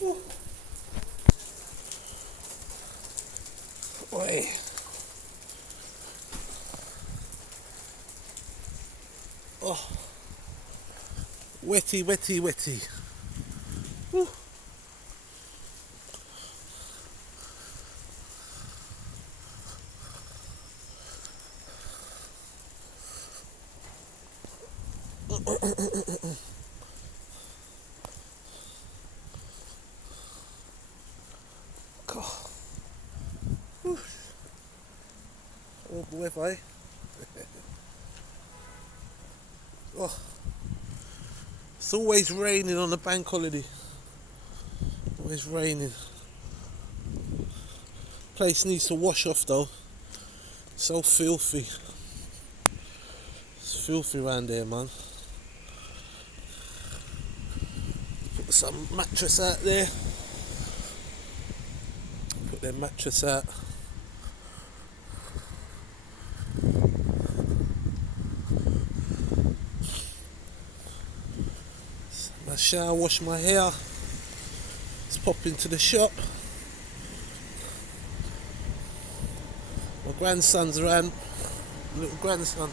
Oi. Oh, wetty, wetty, wetty. Woo. God. Woo. Oh boy, boy. Oh, it's always raining on the bank holiday. Always raining. Place needs to wash off though. So filthy. It's filthy around there, man. Put some mattress out there. Put their mattress out. I shower, wash my hair. Let's pop into the shop. My grandson's around. Little grandson.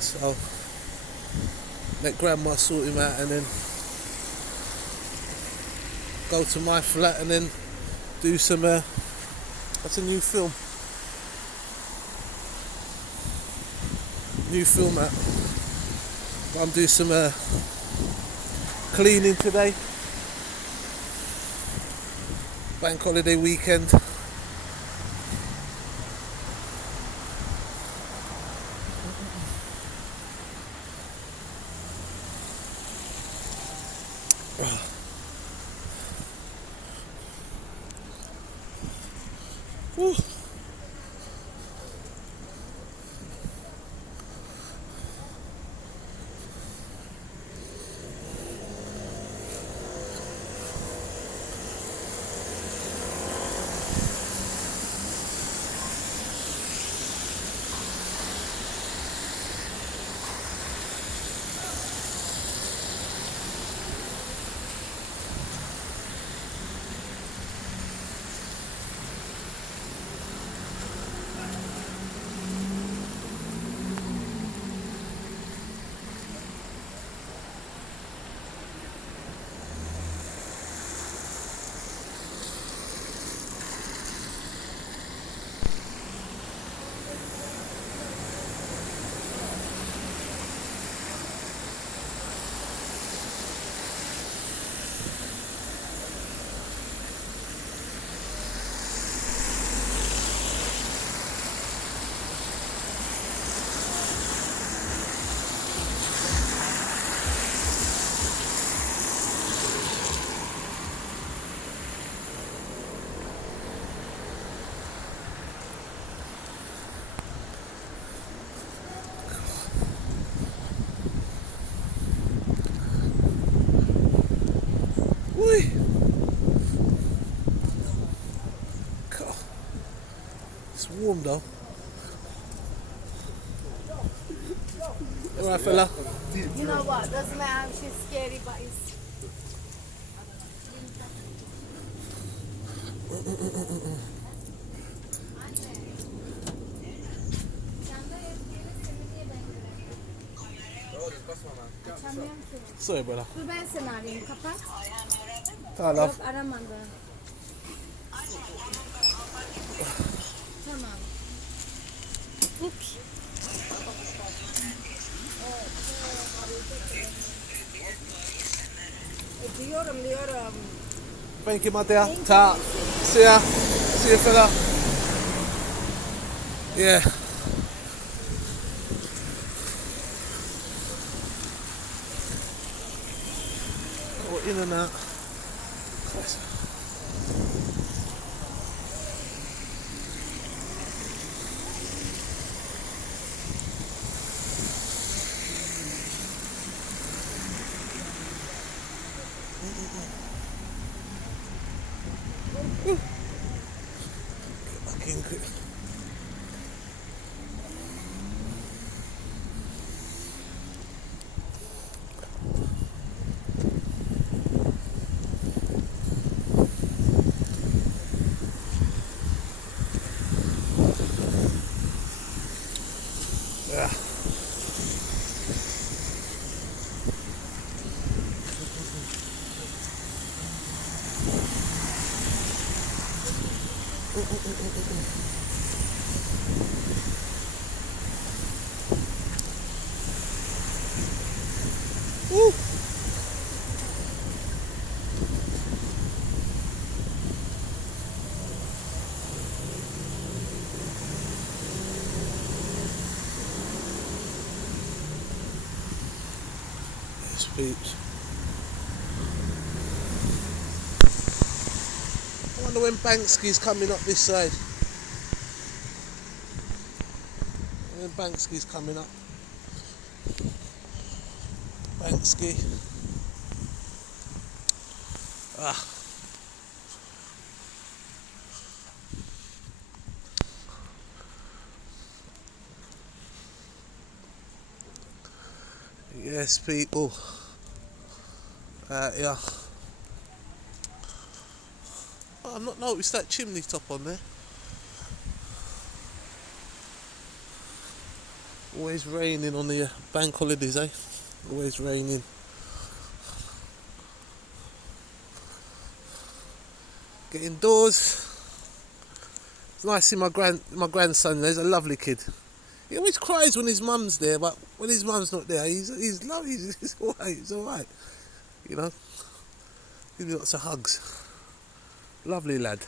So let grandma sort him out and then go to my flat and then do some that's a new film out. I'm doing some cleaning today, bank holiday weekend. Woo. Whee. God. It's warm though. Alright fella. You know what? Doesn't matter if she's scary, but it's. Açamıyorum ki. Sorry brother. Dur ben seni arayayım. Kapat. Tamam. Yok aramadı. Tamam. Oops. Diyorum. Thank you, my dear. Ta. See ya. See you, fella. Yeah. Oh, in and out. Get back in quick. Woo. Yes, peeps. I wonder when Banksky's coming up this side. When Banksky's coming up. Banksky. Ah. Yes, people. Yeah. Oh, I've not noticed that chimney top on there. Always raining on the bank holidays, eh? Always raining. Get indoors. It's nice to see my grandson. He's a lovely kid. He always cries when his mum's there, but when his mum's not there, he's lovely. He's alright. He's alright. You know, give me lots of hugs. Lovely lad.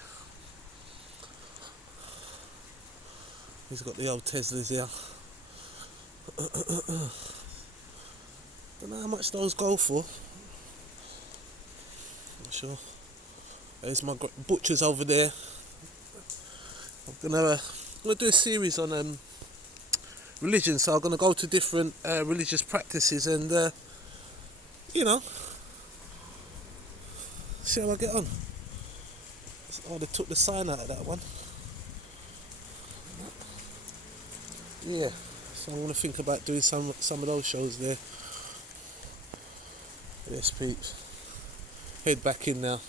He's got the old Teslas here. Don't know how much those go for. Not sure. There's my butchers over there. I'm gonna do a series on religion, so I'm gonna go to different religious practices and you know, see how I get on. Oh, they took the sign out of that one. Yeah, so I'm gonna think about doing some of those shows there. Yes, peeps. Head back in now.